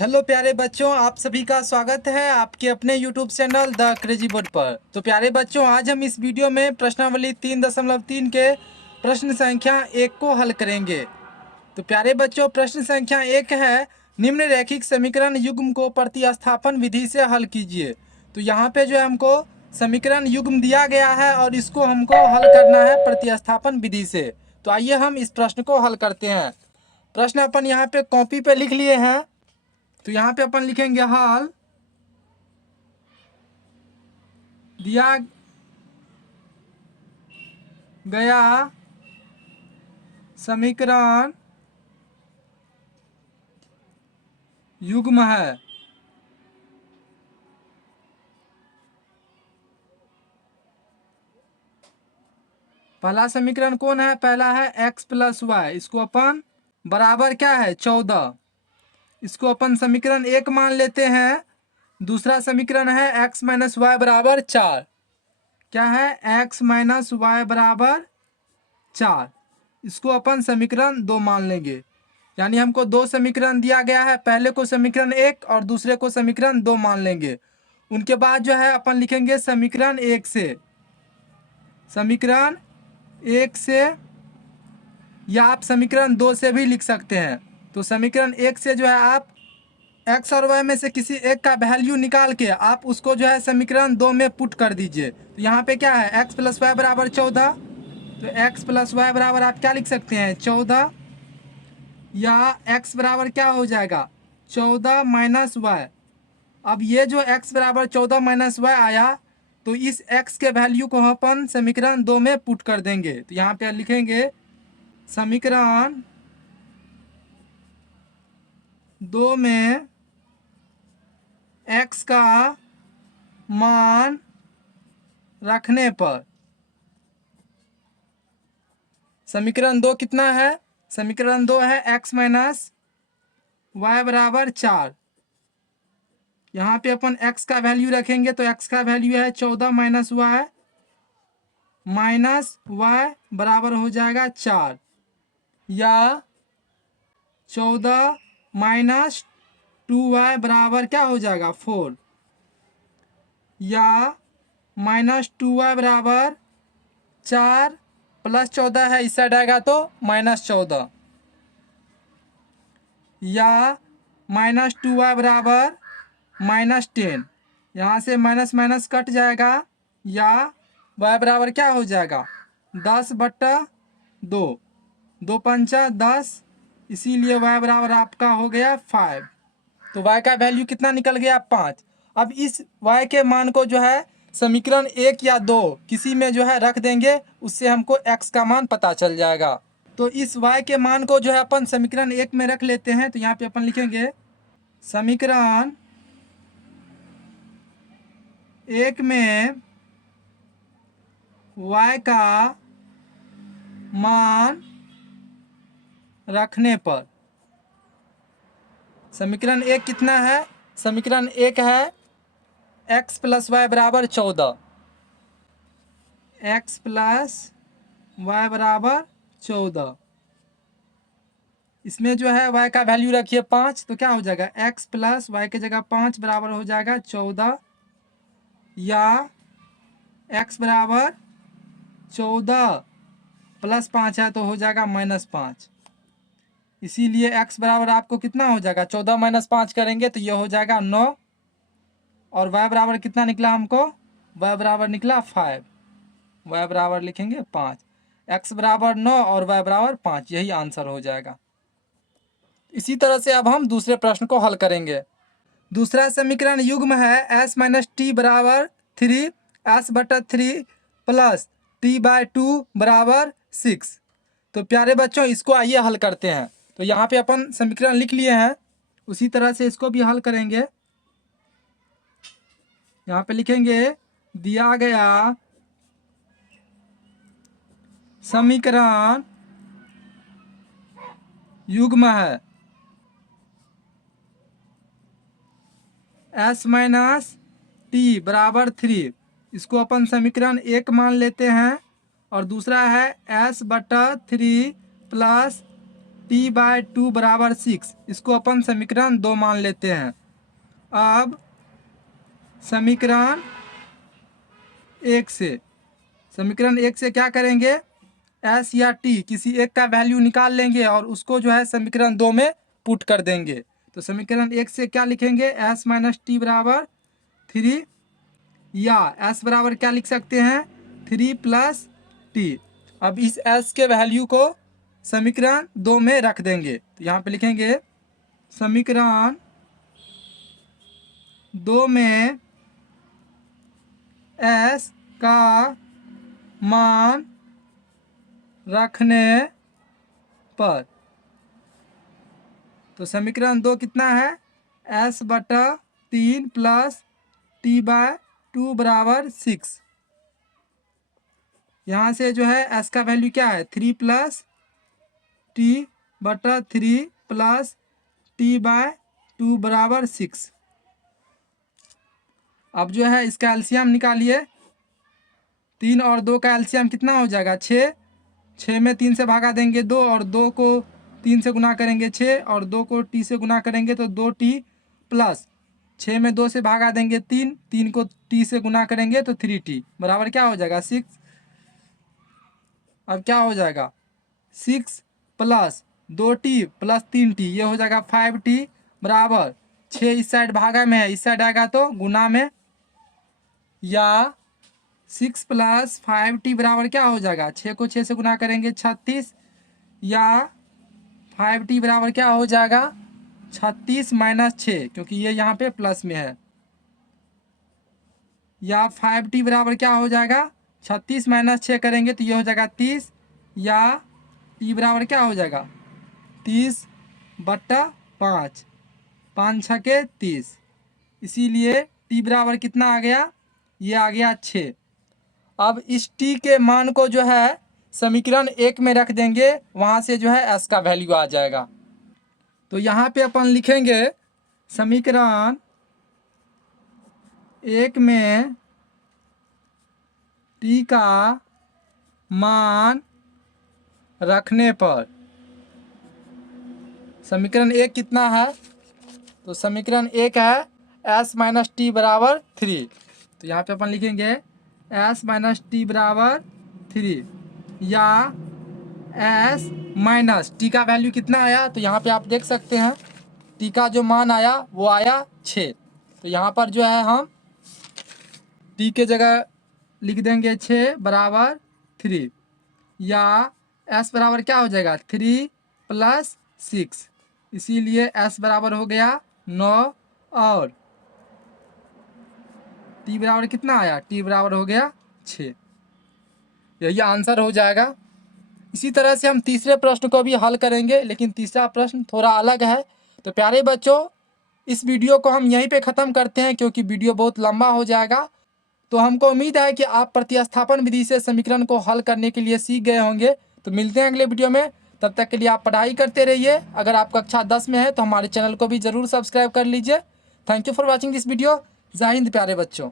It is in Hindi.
हेलो प्यारे बच्चों, आप सभी का स्वागत है आपके अपने YouTube channel the crazy board पर। तो प्यारे बच्चों, आज हम इस वीडियो में प्रश्नावली 3.3 के प्रश्न संख्या 1 को हल करेंगे। तो प्यारे बच्चों, प्रश्न संख्या 1 है, निम्न रैखिक समीकरण युग्म को प्रतिस्थापन विधि से हल कीजिए। तो यहाँ पे जो है हमको समीकरण युग्म दिया गया है और इसको हमको हल करना है प्रतिस्थापन विधि से। तो आइए हम इस प्रश्न को हल करते हैं। प्रश्न अपन यहाँ पे कॉपी पे लिख लिए हैं। तो यहाँ पे अपन लिखेंगे हल दिया गया समीकरण युग्म है। पहला समीकरण कौन है? पहला है x प्लस वाई। इसको अपन बराबर क्या है? 14। इसको अपन समीकरण 1 मान लेते हैं। दूसरा समीकरण है x माइनस वाई बराबर 4। क्या है? x माइनस वाई बराबर 4। इसको अपन समीकरण 2 मान लेंगे। यानी हमको दो समीकरण दिया गया है, पहले को समीकरण 1 और दूसरे को समीकरण 2 मान लेंगे। उनके बाद जो है अपन लिखेंगे समीकरण 1 से, समीकरण 1 से, या आप समीकरण 2 से भी लिख सकते हैं। तो समीकरण 1 से जो है आप x और y में से किसी एक का वैल्यू निकाल के आप उसको जो है समीकरण 2 में पुट कर दीजिए। तो यहाँ पे क्या है? x प्लस वाई बराबर 14। तो x प्लस वाई बराबर आप क्या लिख सकते हैं? 14, या x बराबर क्या हो जाएगा? 14 माइनस वाई। अब ये जो x बराबर 14 माइनस वाई आया, तो इस x के वैल्यू को अपन समीकरण 2 में पुट कर देंगे। तो यहाँ पे लिखेंगे समीकरण 2 में x का मान रखने पर समीकरण 2 कितना है? समीकरण 2 है x माइनस वाई बराबर 4। यहाँ पे अपन x का वैल्यू रखेंगे तो x का वैल्यू है 14 माइनस वाई बराबर हो जाएगा 4, या 14 माइनस 2y बराबर क्या हो जाएगा? 4, या -2y बराबर 4 प्लस 14 है, इस साइड आएगा तो -14, या -2y बराबर -10। यहाँ से माइनस माइनस कट जाएगा, या y बराबर क्या हो जाएगा? 10/2, 2 पंचा 10, इसीलिए y बराबर आपका हो गया 5। तो y का वैल्यू कितना निकल गया? 5। अब इस y के मान को जो है समीकरण 1 या 2 किसी में जो है रख देंगे, उससे हमको x का मान पता चल जाएगा। तो इस y के मान को जो है अपन समीकरण 1 में रख लेते हैं। तो यहाँ पे अपन लिखेंगे समीकरण 1 में y का मान रखने पर, समीकरण 1 कितना है? समीकरण 1 है x प्लस वाई बराबर 14, x प्लस वाई बराबर 14। इसमें जो है y का वैल्यू रखिए 5, तो क्या हो जाएगा? x प्लस वाई की जगह 5 बराबर हो जाएगा 14, या x बराबर 14 प्लस 5 है तो हो जाएगा -5। इसीलिए x बराबर आपको कितना हो जाएगा? 14 माइनस 5 करेंगे तो ये हो जाएगा 9, और y बराबर कितना निकला हमको? y बराबर निकला 5, y बराबर लिखेंगे 5, x बराबर 9 और y बराबर 5, यही आंसर हो जाएगा। इसी तरह से अब हम दूसरे प्रश्न को हल करेंगे। दूसरा समीकरण युग्म है s माइनस टी बराबर 3, s/3 प्लस t/2 बराबर 6। तो प्यारे बच्चों, इसको आइए हल करते हैं। तो यहाँ पे अपन समीकरण लिख लिए हैं, उसी तरह से इसको भी हल करेंगे। यहाँ पे लिखेंगे दिया गया समीकरण युग्म है s माइनस टी बराबर 3। इसको अपन समीकरण 1 मान लेते हैं, और दूसरा है s/3 प्लस t/2 बराबर 6, इसको अपन समीकरण 2 मान लेते हैं। अब समीकरण 1 से क्या करेंगे, s या t किसी एक का वैल्यू निकाल लेंगे और उसको जो है समीकरण 2 में पुट कर देंगे। तो समीकरण 1 से क्या लिखेंगे, s माइनस टी बराबर 3, या s बराबर क्या लिख सकते हैं, 3 प्लस टी। अब इस s के वैल्यू को समीकरण 2 में रख देंगे। तो यहाँ पे लिखेंगे समीकरण 2 में s का मान रखने पर, तो समीकरण 2 कितना है, s/3 प्लस t/2 बराबर 6। यहाँ से जो है s का वैल्यू क्या है, 3 प्लस t/3 प्लस t/2 बराबर 6। अब जो है इसका एलसीएम निकालिए। 3 और 2 का एलसीएम कितना हो जाएगा, 6। 6 में 3 से भागा देंगे 2, और 2 को 3 से गुना करेंगे 6, और 2 को t से गुना करेंगे तो 2t प्लस 6 में 2 से भागा देंगे 3, 3 को t से गुना करेंगे तो 3t बराबर क्या हो जाएगा, 6। अब क्या हो जाएगा, 6 प्लस 2t प्लस 3t, ये हो जाएगा 5t बराबर 6। इस साइड भागा में है, इस साइड आएगा तो गुना में, या 6 प्लस 5t बराबर क्या हो जाएगा, 6 को 6 से गुना करेंगे 36, या 5t बराबर क्या हो जाएगा, 36 माइनस 6, क्योंकि ये यहाँ पे प्लस में है, या 5t बराबर क्या हो जाएगा, 36 माइनस 6 करेंगे तो ये हो जाएगा 30, या t बराबर क्या हो जाएगा, 30/5, 5 छके 30। इसीलिए t बराबर कितना आ गया, ये आ गया 6। अब इस t के मान को जो है समीकरण 1 में रख देंगे, वहाँ से जो है s का वैल्यू आ जाएगा। तो यहाँ पे अपन लिखेंगे समीकरण 1 में t का मान रखने पर, समीकरण 1 कितना है, तो समीकरण 1 है s माइनस टी बराबर 3। तो यहाँ पे अपन लिखेंगे s माइनस टी बराबर 3, या s माइनस टी का वैल्यू कितना आया, तो यहाँ पे आप देख सकते हैं टी का जो मान आया वो आया 6। तो यहाँ पर जो है हम टी के जगह लिख देंगे 6 बराबर 3, या s बराबर क्या हो जाएगा, 3 प्लस 6, इसीलिए s बराबर हो गया 9, और t बराबर कितना आया, t बराबर हो गया 6। यही आंसर हो जाएगा। इसी तरह से हम तीसरे प्रश्न को भी हल करेंगे, लेकिन तीसरा प्रश्न थोड़ा अलग है। तो प्यारे बच्चों, इस वीडियो को हम यहीं पे ख़त्म करते हैं, क्योंकि वीडियो बहुत लंबा हो जाएगा। तो हमको उम्मीद है कि आप प्रतिस्थापन विधि से समीकरण को हल करने के लिए सीख गए होंगे। तो मिलते हैं अगले वीडियो में, तब तक के लिए आप पढ़ाई करते रहिए। अगर आप कक्षा 10 में है तो हमारे चैनल को भी ज़रूर सब्सक्राइब कर लीजिए। Thank you for watching this video. जय हिंद प्यारे बच्चों।